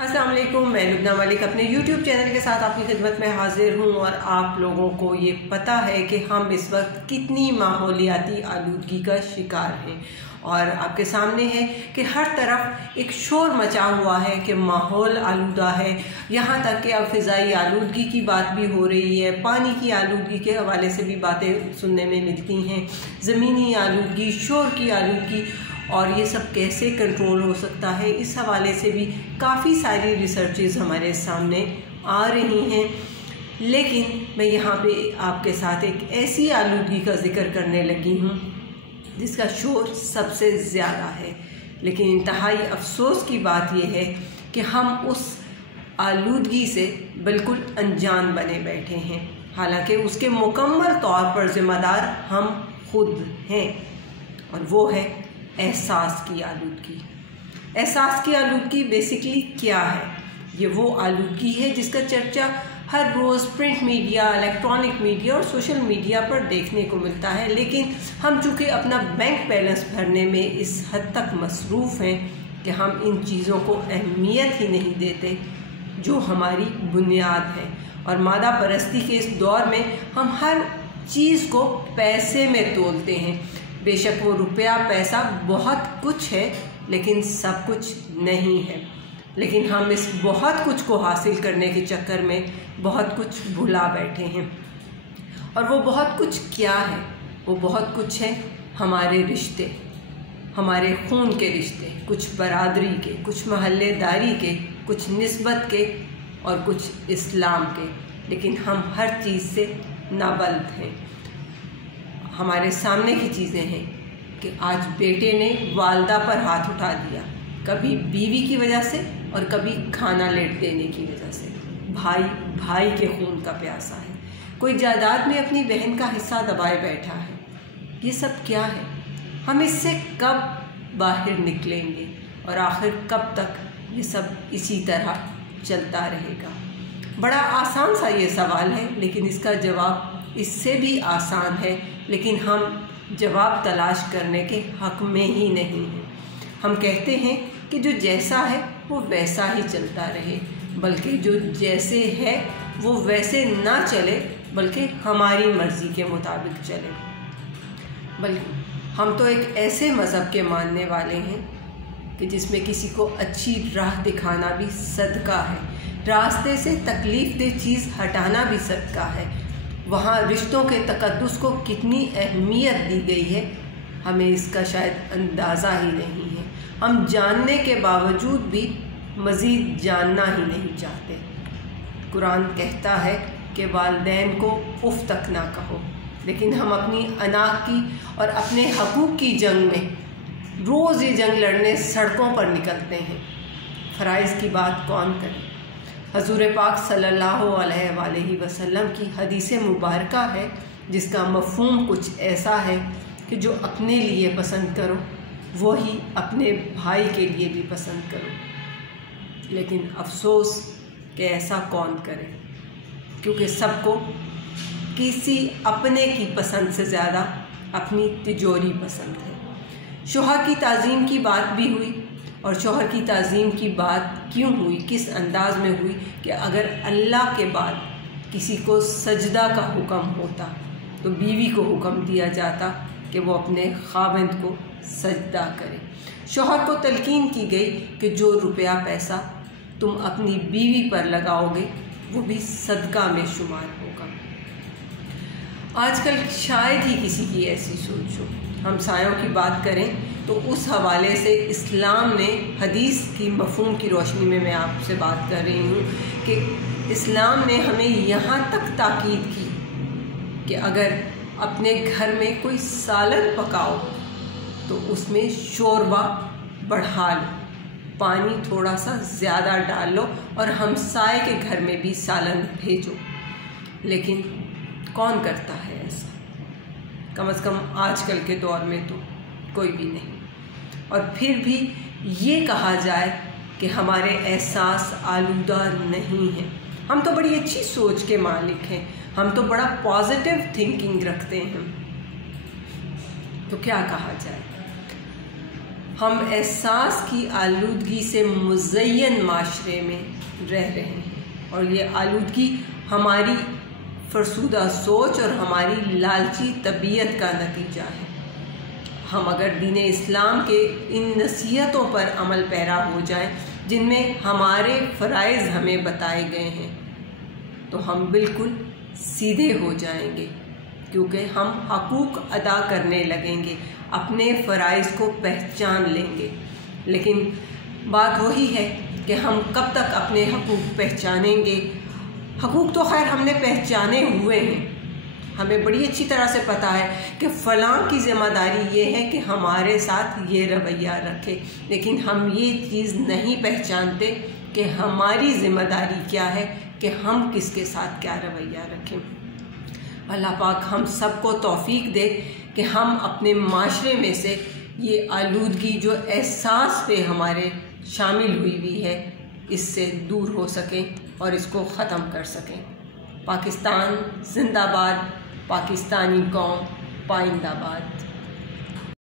अस्सलाम वालेकुम, मैं लुबना मलिक अपने YouTube चैनल के साथ आपकी खिदमत में हाजिर हूँ। और आप लोगों को ये पता है कि हम इस वक्त कितनी माहौलियाती आलूदगी का शिकार हैं और आपके सामने है कि हर तरफ एक शोर मचा हुआ है कि माहौल आलूदा है। यहाँ तक कि अब फ़िज़ाई आलूदगी की बात भी हो रही है, पानी की आलूदगी के हवाले से भी बातें सुनने में मिलती हैं, ज़मीनी आलूदगी, शोर की आलूदगी, और ये सब कैसे कंट्रोल हो सकता है, इस हवाले से भी काफ़ी सारी रिसर्चेज़ हमारे सामने आ रही हैं। लेकिन मैं यहाँ पे आपके साथ एक ऐसी आलूदगी का जिक्र करने लगी हूँ जिसका शोर सबसे ज़्यादा है, लेकिन इंतहाई अफसोस की बात यह है कि हम उस आलूदगी से बिल्कुल अनजान बने बैठे हैं, हालांकि उसके मुकम्मल तौर पर ज़िम्मेदार हम खुद हैं, और वो है एहसास की आलूदगी। एहसास की आलूदगी बेसिकली क्या है? ये वो आलूदगी है जिसका चर्चा हर रोज़ प्रिंट मीडिया, इलेक्ट्रॉनिक मीडिया और सोशल मीडिया पर देखने को मिलता है, लेकिन हम चूँकि अपना बैंक बैलेंस भरने में इस हद तक मसरूफ़ हैं कि हम इन चीज़ों को अहमियत ही नहीं देते जो हमारी बुनियाद है। और मादा परस्ती के इस दौर में हम हर चीज़ को पैसे में तोलते हैं। बेशक वो रुपया पैसा बहुत कुछ है, लेकिन सब कुछ नहीं है। लेकिन हम इस बहुत कुछ को हासिल करने के चक्कर में बहुत कुछ भुला बैठे हैं। और वो बहुत कुछ क्या है? वो बहुत कुछ है हमारे रिश्ते, हमारे खून के रिश्ते, कुछ बरादरी के, कुछ महल्लेदारी के, कुछ निस्बत के और कुछ इस्लाम के। लेकिन हम हर चीज़ से नाबल्द हैं। हमारे सामने की चीज़ें हैं कि आज बेटे ने वालदा पर हाथ उठा दिया, कभी बीवी की वजह से और कभी खाना लेट देने की वजह से। भाई भाई के खून का प्यासा है, कोई जायदाद में अपनी बहन का हिस्सा दबाए बैठा है। ये सब क्या है? हम इससे कब बाहर निकलेंगे और आखिर कब तक ये सब इसी तरह चलता रहेगा? बड़ा आसान सा ये सवाल है, लेकिन इसका जवाब इससे भी आसान है, लेकिन हम जवाब तलाश करने के हक़ में ही नहीं हैं। हम कहते हैं कि जो जैसा है वो वैसा ही चलता रहे, बल्कि जो जैसे है वो वैसे ना चले, बल्कि हमारी मर्ज़ी के मुताबिक चले। बल्कि हम तो एक ऐसे मज़हब के मानने वाले हैं कि जिसमें किसी को अच्छी राह दिखाना भी सदका है, रास्ते से तकलीफ़ दे चीज़ हटाना भी सदका है। वहाँ रिश्तों के तकद्दुस को कितनी अहमियत दी गई है, हमें इसका शायद अंदाज़ा ही नहीं है। हम जानने के बावजूद भी मज़ीद जानना ही नहीं चाहते। कुरान कहता है कि वालिदैन को उफ़ तक ना कहो, लेकिन हम अपनी अना की और अपने हकूक़ की जंग में रोज़ ये जंग लड़ने सड़कों पर निकलते हैं। फ़राइज़ की बात कौन करे? हज़ूर पाक सल्लल्लाहु अलैहि वसल्लम की हदीस मुबारका है जिसका मफ़हूम कुछ ऐसा है कि जो अपने लिए पसंद करो वही अपने भाई के लिए भी पसंद करो। लेकिन अफसोस कि ऐसा कौन करे, क्योंकि सबको किसी अपने की पसंद से ज़्यादा अपनी तिजोरी पसंद है। शोहर की ताज़ीम की बात भी हुई, और शोहर की ताज़ीम की बात क्यों हुई, किस अंदाज में हुई कि अगर अल्लाह के बाद किसी को सजदा का हुक्म होता तो बीवी को हुक्म दिया जाता कि वो अपने खाविंद को सजदा करे। शोहर को तलकीन की गई कि जो रुपया पैसा तुम अपनी बीवी पर लगाओगे वो भी सदका में शुमार होगा। आजकल शायद ही किसी की ऐसी सोच हो। हम सायों की बात करें तो उस हवाले से इस्लाम ने हदीस की मफ़हूम की रोशनी में मैं आपसे बात कर रही हूँ कि इस्लाम ने हमें यहाँ तक ताकीद की कि अगर अपने घर में कोई सालन पकाओ तो उसमें शोरबा बढ़ा लो, पानी थोड़ा सा ज़्यादा डाल लो और हमसाए के घर में भी सालन भेजो। लेकिन कौन करता है ऐसा? कम से कम आजकल के दौर में तो कोई भी नहीं। और फिर भी ये कहा जाए कि हमारे एहसास आलूदा नहीं हैं। हम तो बड़ी अच्छी सोच के मालिक हैं, हम तो बड़ा पॉजिटिव थिंकिंग रखते हैं, तो क्या कहा जाए? हम एहसास की आलूदगी से मुज़य्यन माशरे में रह रहे हैं और ये आलूदगी हमारी फरसूदा सोच और हमारी लालची तबीयत का नतीजा है। हम अगर दीन इस्लाम के इन नसीहतों पर अमल पैरा हो जाएं जिनमें हमारे फ़राइज़ हमें बताए गए हैं तो हम बिल्कुल सीधे हो जाएंगे, क्योंकि हम हकूक़ अदा करने लगेंगे, अपने फ़राइज़ को पहचान लेंगे। लेकिन बात वही है कि हम कब तक अपने हकूक़ पहचानेंगे। हकूक़ तो खैर हमने पहचाने हुए हैं, हमें बड़ी अच्छी तरह से पता है कि फ़लाँ की ज़िम्मेदारी ये है कि हमारे साथ ये रवैया रखे, लेकिन हम ये चीज़ नहीं पहचानते कि हमारी ज़िम्मेदारी क्या है कि हम किसके साथ क्या रवैया रखें। अल्लाह पाक हम सबको तौफीक दे कि हम अपने माशरे में से ये आलूदगी जो एहसास पे हमारे शामिल हुई है इससे दूर हो सकें और इसको ख़त्म कर सकें। पाकिस्तान जिंदाबाद, पाकिस्तानी कौम पाइंदाबाद।